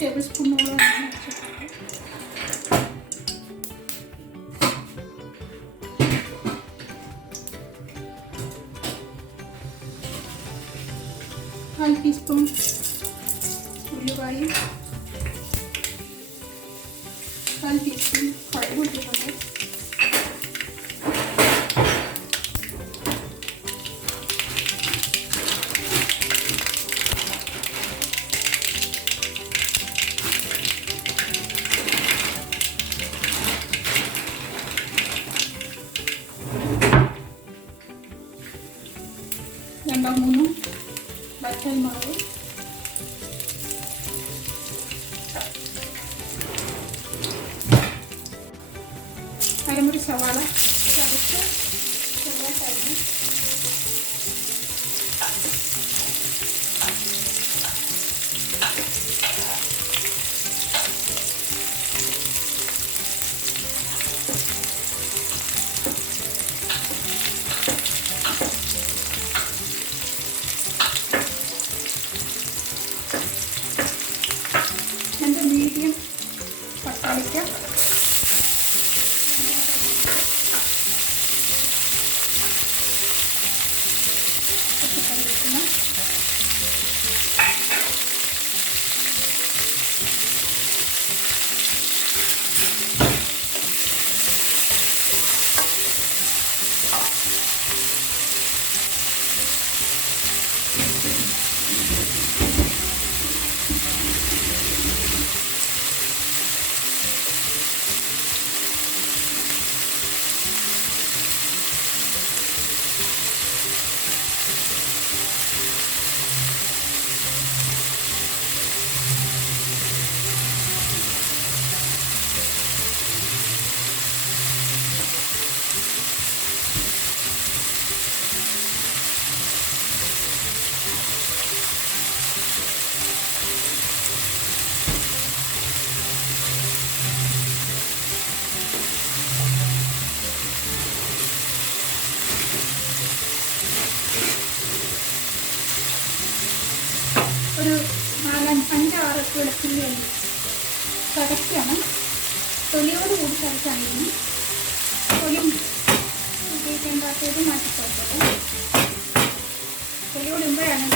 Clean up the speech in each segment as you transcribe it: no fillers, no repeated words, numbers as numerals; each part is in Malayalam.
ടേബിൾ സ്പൂണോളം കാൽ ടീസ്പൂൺ ഉലുവായും കാൽ ടീസ്പൂൺ കടുക് ഇട്ടിട്ടുണ്ട്. രണ്ടോ മൂന്നോ വറ്റൽമുളക്, അരമുറി സവാള ചതച്ച് ചെറുതായിട്ടരിഞ്ഞ്, മീഡിയം പട്ടാളിക്ക, ഒരു 4-5-6 വെളുത്തുള്ളി ചതയ്ക്കണം. തൊലിയോട് കൂടി ചതച്ചാണ് തൊലി ഉപയോഗിക്കേണ്ടാത്തത് മാറ്റി ചേർക്കട്ടെ. തൊലിയോട് ഇടുമ്പോഴാണ്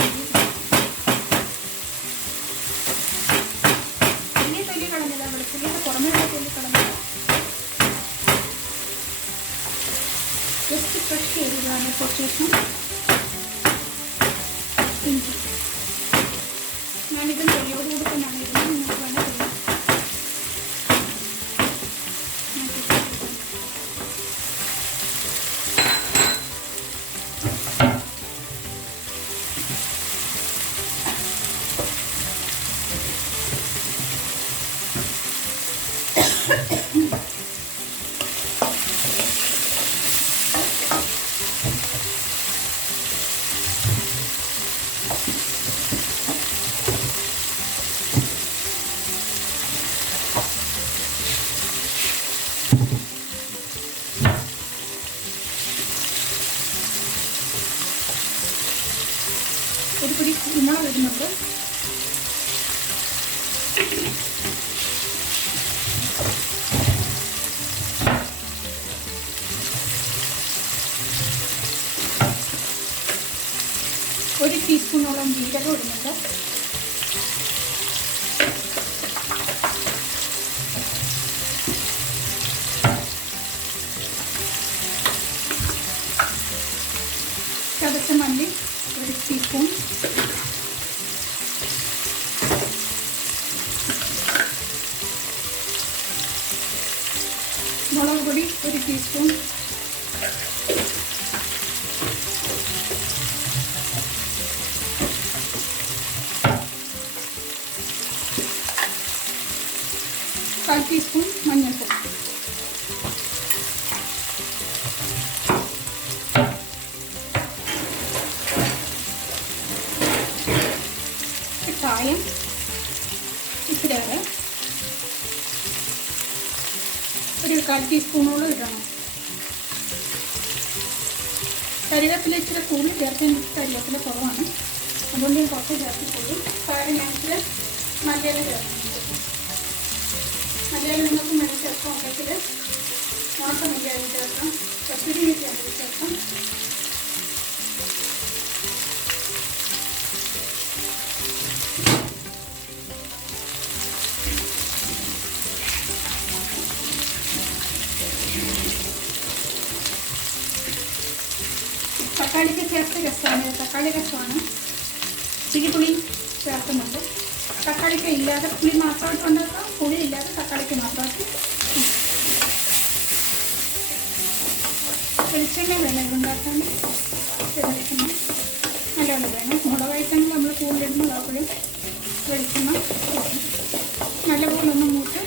തൊലി കളഞ്ഞില്ല, വെളുത്തുള്ളിയുടെ പുറമെയുള്ള തൊലി കളഞ്ഞില്ല. ജസ്റ്റ് ക്രഷ് ചെയ്തതാണ്. ശേഷം ഇഞ്ചി ഞാനിതും തൊലിയോടുകൂടി തന്നെയാണ് ഇടുന്നത്. നിങ്ങൾക്ക് വേണ്ട ഒരു പിടി കുരുമുളക് വരുന്നുണ്ട്. ഒരു ടീസ്പൂണോളം ജീരകം ഇടുന്നുണ്ട്. ചതച്ച മല്ലി ഒരു ടീസ്പൂൺ, മുളക് പൊടി ഒരു ടീസ്പൂൺ, കാൽ ടീസ്പൂൺ മഞ്ഞൾപ്പൊടി, കായം ഇത്രയാണ്. ഒരു കാൽ ടീസ്പൂണോളം ഇടണം. കരിവേപ്പില ഇച്ചിരി കൂടുതൽ ചേർത്ത് കരിവേപ്പില കുറവാണ്, അതുകൊണ്ട് ഞാൻ കുറച്ച് ചേർത്തിട്ടുള്ളൂ. കാര്യം ഞാൻ ഇച്ചിരി മല്ലിയില ചേർക്കുന്നുണ്ട്. മലയാളം നിങ്ങൾക്ക് മനസ്സിലാക്കാം. ഉണ്ടെങ്കിൽ ഉണക്കമല്ലിയായി ചേർക്കാം, കസ്തൂരി മേത്തിയായി ചേർക്കാം. തക്കാളിക്ക് ചേർത്ത് രസമാണ്, തക്കാളി രസമാണ്. ഇച്ചിരി പുളി ചേർക്കുന്നുണ്ട്. തക്കാളിക്ക് ഇല്ലാതെ പുളി മാത്രമായിട്ട് ഉണ്ടാക്കാം, പുളി ഇല്ലാതെ തക്കാളിക്ക് മാത്രമാക്കി. വെളിച്ചെണ്ണ വേണം ഉണ്ടാക്കാൻ. വെളിച്ചെണ്ണ നല്ലോണം വേണം. മുളകായിട്ടാണ് നമ്മൾ കൂടുതലിടുന്നത്. അപ്പോഴും വെളിച്ചെണ്ണ നല്ലപോലെ ഒന്ന് മൂത്ത്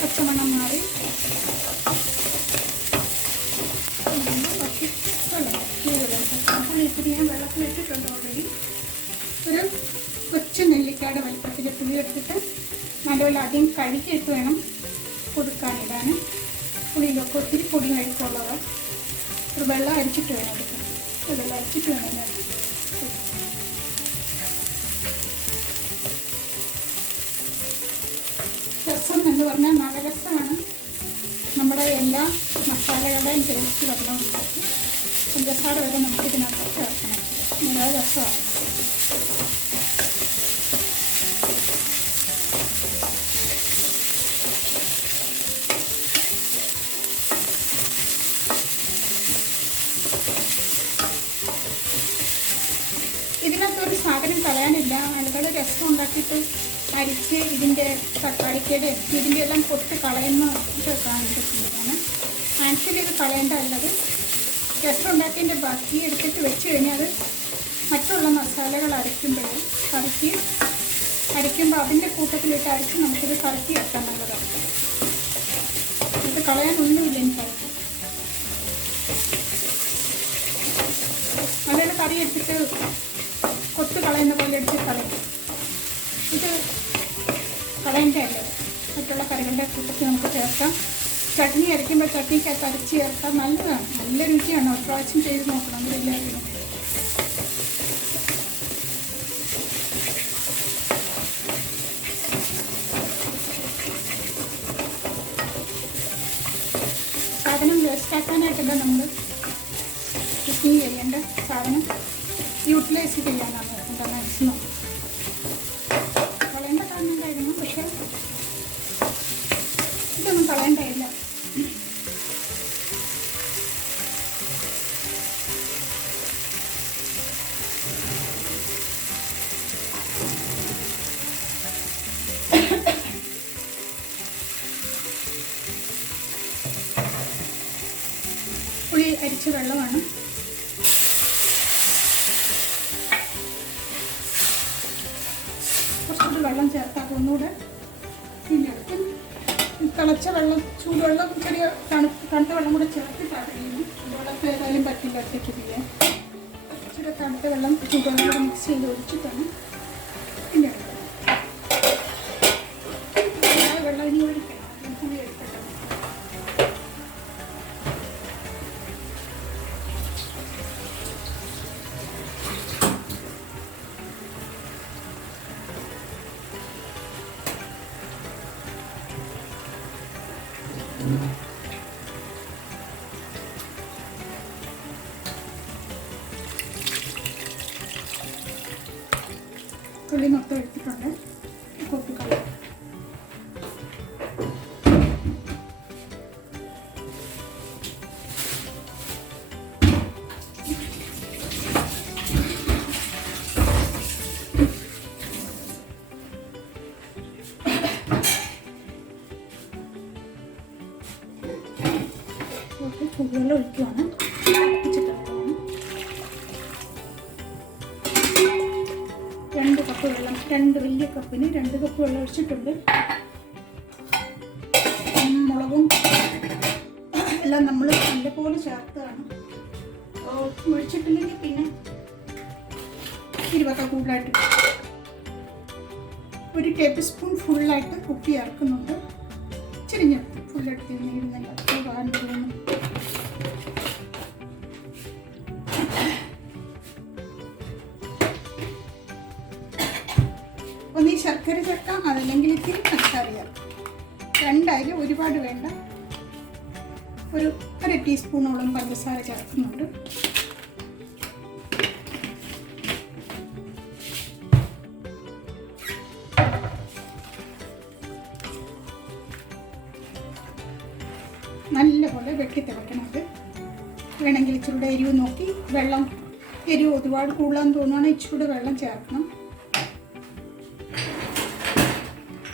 പച്ചമണം മാറി പുളി ഇത്തിരി ഞാൻ വെള്ളത്തിൽ ഇട്ടിട്ടുണ്ട് ഓൾറെഡി. ഒരു കൊച്ചു നെല്ലിക്കയുടെ വലിപ്പത്തിൽ പുളി എടുത്തിട്ട് നല്ലപോലെ ആദ്യം കഴുകിയിട്ട് വേണം കൊടുക്കാനിടാൻ. പുളിയിലൊക്കെ ഒത്തിരി പൊടി കഴിക്കുള്ളത്. ഒരു വെള്ളം അരിച്ചിട്ട് വേണം എടുക്കാൻ. വെള്ളം അരിച്ചിട്ട് വേണം ഇതിനകത്ത്. രസം എന്ന് പറഞ്ഞാൽ നല്ല രസമാണ്. നമ്മുടെ എല്ലാ മസാലകളുടെയും ടേസ്റ്റ് വരണമുണ്ടാക്കി പഞ്ചസാര വരെ നമുക്ക് ഇതിനകത്ത് ചേർക്കണം. നല്ല രസമാണ്. ഇതിനകത്തൊരു സാധനം കളയാനില്ല. ആളുകൾ രസം ഉണ്ടാക്കിയിട്ട് അരിച്ച് ഇതിൻ്റെ തക്കാളിക്കയുടെ ഇതിൻ്റെ എല്ലാം പൊട്ട് കളയുന്ന കാണിച്ചിട്ടുള്ളതാണ്. ആക്ച്വലി ഇത് കളയേണ്ടതല്ലത്. രസം ഉണ്ടാക്കിയതിൻ്റെ ബാക്കി എടുത്തിട്ട് വെച്ച് കഴിഞ്ഞാൽ മറ്റുള്ള മസാലകൾ അരയ്ക്കുമ്പോൾ അതിൻ്റെ കൂട്ടത്തിലിട്ട് അരച്ച് നമുക്കിത് കറക്കി വെക്കാൻ നല്ലതാണ്. ഇത് കളയാനൊന്നുമില്ല എനിക്കറിയാം. നല്ലൊരു കറി എടുത്തിട്ട് കൊത്ത് കളയുന്ന പോലെ എടുത്ത് കളയും. ഇത് കളയേണ്ടതല്ലേ. മറ്റുള്ള കറികളുടെ കൂട്ടത്തിൽ നമുക്ക് ചേർക്കാം. ചട്നി അരയ്ക്കുമ്പോൾ ചട്നിക്കകത്ത് അരച്ച് ചേർക്കാം. നല്ലതാണ്, നല്ല രുചിയാണ്. ഒരു പ്രാവശ്യം ചെയ്ത് നോക്കണം. എല്ലാവരും സാധനം വേസ്റ്റാക്കാനായിട്ടല്ല നമ്മൾ ചട്നി ചെയ്യേണ്ട. സാധനം യൂട്ടിലൈസ് ചെയ്യാനാണ് എൻ്റെ മാക്സിമം. കളയേണ്ട കാണണ്ടായിരുന്നു, പക്ഷേ ഇതൊന്നും കളയണ്ടായില്ല. പുളി അരിച്ച വെള്ളമാണ്. കുറച്ചുകൂടി വെള്ളം ചേർത്താൽ ഒന്നുകൂടെ പിന്നെടുക്കും. തിളച്ച വെള്ളം, ചൂടുവെള്ളം, ചെറിയ തണുത്ത വെള്ളം കൂടെ ചേർത്തിട്ടാണ് ചെയ്യുന്നു. ചൂടുവെള്ളത്തിൽ ഏതായാലും പറ്റില്ല ഒറ്റയ്ക്ക് ചെയ്യാൻ. ഇച്ചിരി തണുത്ത വെള്ളം ചൂടുവെള്ളം കൂടെ മിക്സ് ചെയ്ത് ഒഴിച്ചിട്ടാണ് പിന്നെ വെള്ളം ഇനി ഒഴിക്കണം. പുളി എടുക്കട്ടെ. പുളി മൊത്തം എടുത്തിട്ടുണ്ട്. കൊത്തിക്കളി ചൂടുവെള്ളം ഒഴിക്കുവാണ്. രണ്ട് കപ്പ് വെള്ളം, 2 വലിയ കപ്പിന് 2 കപ്പ് വെള്ളം ഒഴിച്ചിട്ടുണ്ട്. മുളകും എല്ലാം നമ്മൾ നല്ലപോലെ ചേർത്താണ്. ഒഴിച്ചിട്ടില്ലെങ്കിൽ പിന്നെ 20 കൂടുതലായിട്ട് 1 ടേബിൾ സ്പൂൺ ഫുള്ളായിട്ട് കുക്കി ചേർക്കുന്നുണ്ട്. ഇച്ചിരി ഞാൻ ഫുള്ളെടുത്ത് ഇരുന്നില്ല. ഒന്ന് ഈ ശർക്കര ചേർക്കാം, അതല്ലെങ്കിൽ ഇത്തിരി പഞ്ചസാര ചേർക്കാം. രണ്ടായാലും ഒരുപാട് വേണ്ട. ഒരു 1/2 ടീസ്പൂണോളം പഞ്ചസാര ചേർക്കുന്നുണ്ട്. നല്ലപോലെ വെട്ടി തിളയ്ക്കണത്. വേണമെങ്കിൽ ഇച്ചിരൂടെ എരിവ് നോക്കി വെള്ളം, എരിവ് ഒരുപാട് കൂടുതലാന്ന് തോന്നുകയാണെങ്കിൽ ഇച്ചിരൂടെ വെള്ളം ചേർക്കണം.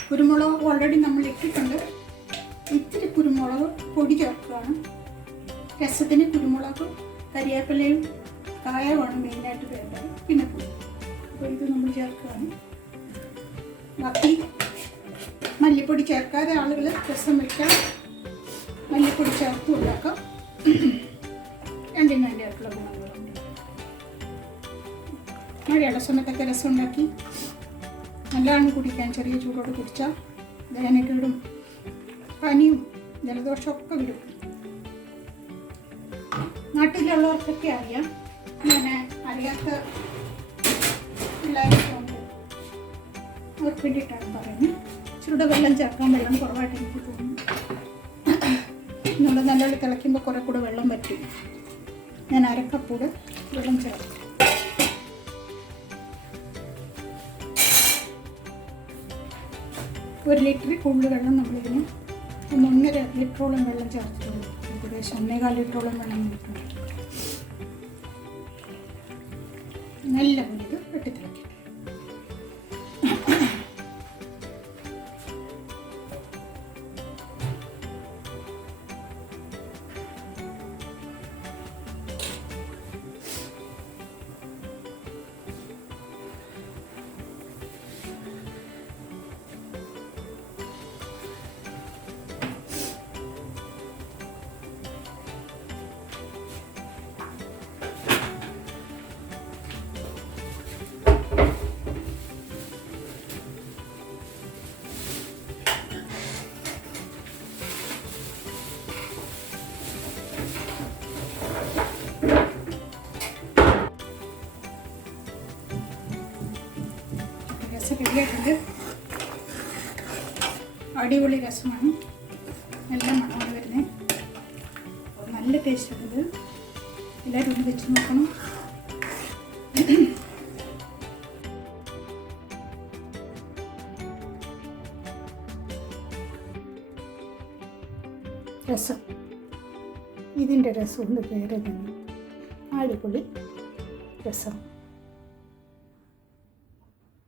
കുരുമുളക് ഓൾറെഡി നമ്മൾ ഇട്ടിട്ടുണ്ട്. ഇത്തിരി കുരുമുളക് പൊടി ചേർക്കുകയാണ്. രസത്തിന് കുരുമുളക്, കരിവേപ്പിലയും കായമാണ് മെയിനായിട്ട് വേണ്ടത്. പിന്നെ പൊടി. അപ്പോൾ ഇത് നമ്മൾ ചേർക്കുകയാണ്. ബാക്കി മല്ലിപ്പൊടി ചേർക്കാതെ ആളുകൾ രസം വയ്ക്കാം. മല്ലിപ്പൊടി ചേർത്ത് ഉണ്ടാക്കാം. രണ്ടിനും അതിൻ്റെയായിട്ടുള്ള ഗുണങ്ങളുണ്ട്. മഴയുള്ള സമയത്തൊക്കെ രസം ഉണ്ടാക്കി നല്ലതാണ് കുടിക്കാൻ. ചെറിയ ചൂടോട് കുടിച്ചാൽ ദഹനക്കേടും പനിയും ജലദോഷമൊക്കെ വിടും. നാട്ടിലുള്ളവർക്കൊക്കെ അറിയാം. ഇങ്ങനെ അറിയാത്ത എല്ലാവർക്കും ഉണ്ട്. അവർക്ക് വേണ്ടിയിട്ടാണ് പറയുന്നത്. ചൂട് വെള്ളം ചേർക്കാൻ വെള്ളം കുറവായിട്ട് എനിക്ക് തോന്നുന്നു. നമ്മൾ നല്ലോണം തിളയ്ക്കുമ്പോൾ കുറേ കൂടെ വെള്ളം പറ്റും. ഞാൻ 1/2 കപ്പ് കൂടെ വെള്ളം ചേർക്കും. ഒരു ലിറ്ററിൽ കൂടുതൽ വെള്ളം നമ്മളിതിന് 1.5 ലിറ്ററോളം വെള്ളം ചേർത്തിട്ടുണ്ട്. ഏകദേശം 1.25 ലിറ്ററോളം വെള്ളം കിട്ടും. നല്ല പോലെ ഇത് വെട്ടിത്തിളയ്ക്കും. റെഡിയായിട്ടുണ്ട്. അടിപൊളി രസമാണ്. നല്ല മണമാണ് വരുന്നത്. നല്ല ടേസ്റ്റ് ഉണ്ട്. എല്ലാവരും ഒന്ന് വെച്ച് നോക്കണം. രസം, ഇതിൻ്റെ രസം കൊണ്ട് പേര് തന്നെ അടിപൊളി രസം.